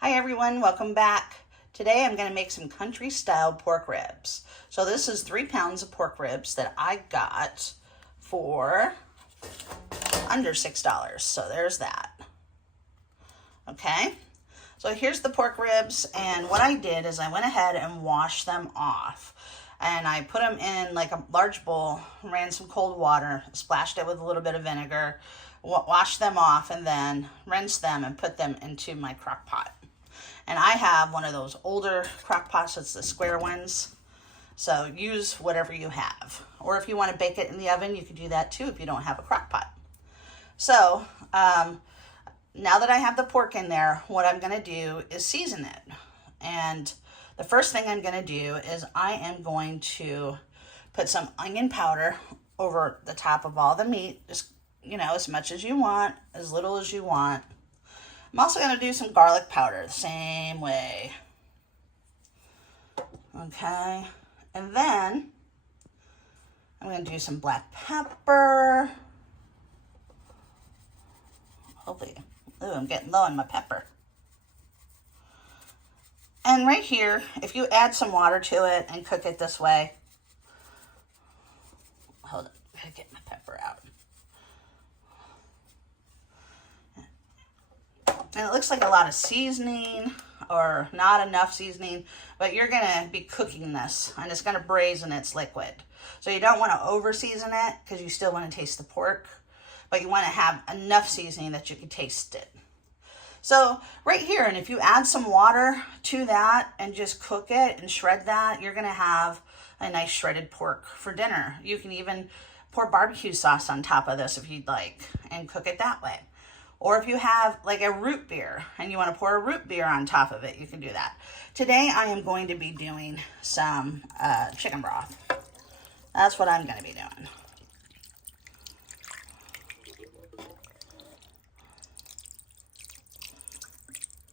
Hi everyone, welcome back. Today I'm going to make some country style pork ribs. So this is 3 pounds of pork ribs that I got for under $6. So there's that. Okay, so here's the pork ribs, and what I did is I went ahead and washed them off. And I put them in like a large bowl, ran some cold water, splashed it with a little bit of vinegar, washed them off, and then rinsed them and put them into my crock pot. And I have one of those older crock pots, it's the square ones. So use whatever you have. Or if you want to bake it in the oven, you can do that too if you don't have a crock pot. So now that I have the pork in there, what I'm going to do is season it. And the first thing I'm going to do is I am going to put some onion powder over the top of all the meat. Just, as much as you want, as little as you want. I'm also going to do some garlic powder the same way. Okay. And then I'm going to do some black pepper. Hopefully, I'm getting low on my pepper. And right here, if you add some water to it and cook it this way, hold on, I gotta get my pepper out. And it looks like a lot of seasoning or not enough seasoning, but you're gonna be cooking this and it's gonna braise in its liquid. So you don't wanna over season it because you still wanna taste the pork, but you wanna have enough seasoning that you can taste it. So right here, and if you add some water to that and just cook it and shred that, you're gonna have a nice shredded pork for dinner. You can even pour barbecue sauce on top of this if you'd like and cook it that way. Or if you have like a root beer and you wanna pour a root beer on top of it, you can do that. Today I am going to be doing some chicken broth. That's what I'm gonna be doing.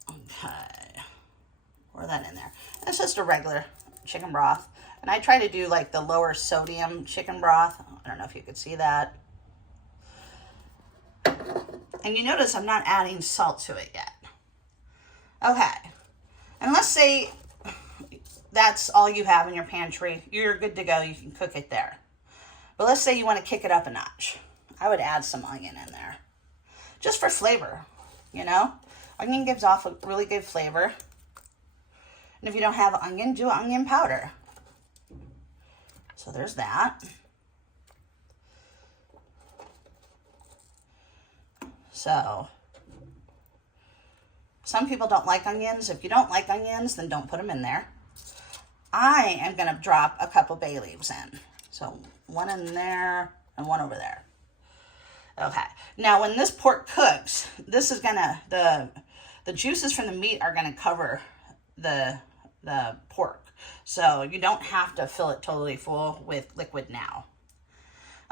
Okay, pour that in there. It's just a regular chicken broth. And I try to do like the lower sodium chicken broth. I don't know if you could see that. And you notice I'm not adding salt to it yet. Okay, and let's say that's all you have in your pantry. You're good to go, you can cook it there. But let's say you want to kick it up a notch. I would add some onion in there. Just for flavor, Onion gives off a really good flavor. And if you don't have onion, do onion powder. So there's that. So, some people don't like onions. If you don't like onions, then don't put them in there. I am going to drop a couple bay leaves in. So, one in there and one over there. Okay, now when this pork cooks, this is gonna, the juices from the meat are gonna cover the pork. So you don't have to fill it totally full with liquid now.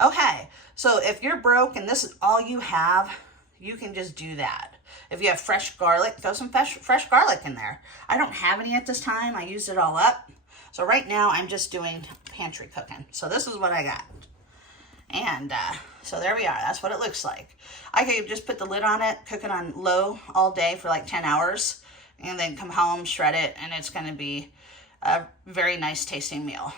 Okay, so if you're broke and this is all you have, you can just do that. If you have fresh garlic, throw some fresh garlic in there. I don't have any at this time. I used it all up. So right now I'm just doing pantry cooking. So this is what I got. And so there we are. That's what it looks like. I could just put the lid on it, cook it on low all day for like 10 hours, and then come home, shred it, and it's going to be a very nice tasting meal.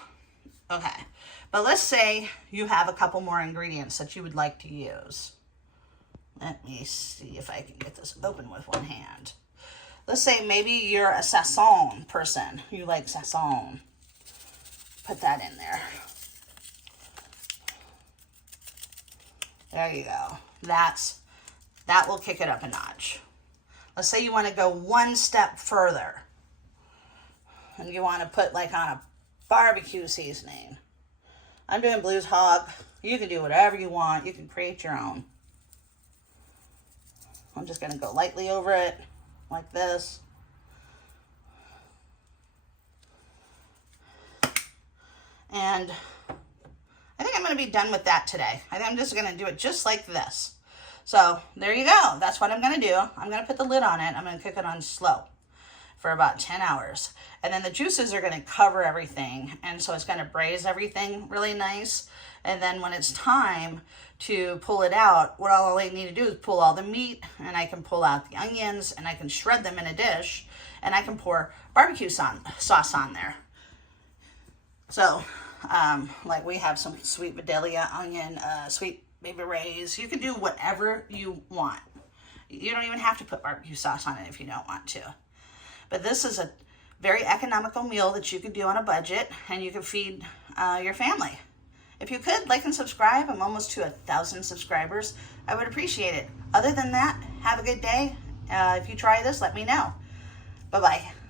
Okay, but let's say you have a couple more ingredients that you would like to use. Let me see if I can get this open with one hand. Let's say maybe you're a sazon person. You like sazon. Put that in there. There you go. That will kick it up a notch. Let's say you want to go one step further. And you want to put like on a barbecue seasoning. I'm doing Blues Hog. You can do whatever you want. You can create your own. I'm just going to go lightly over it like this. And I think I'm going to be done with that today. I think I'm just going to do it just like this. So there you go. That's what I'm going to do. I'm going to put the lid on it. I'm going to cook it on slow for about 10 hours. And then the juices are going to cover everything. And so it's going to braise everything really nice. And then when it's time to pull it out, what all I need to do is pull all the meat, and I can pull out the onions, and I can shred them in a dish, and I can pour barbecue sauce on there. So, like we have some sweet Vidalia onion, sweet baby rays. You can do whatever you want. You don't even have to put barbecue sauce on it if you don't want to. But this is a very economical meal that you can do on a budget, and you can feed your family. If you could, like and subscribe. I'm almost to 1,000 subscribers. I would appreciate it. Other than that, have a good day. If you try this, let me know. Bye-bye.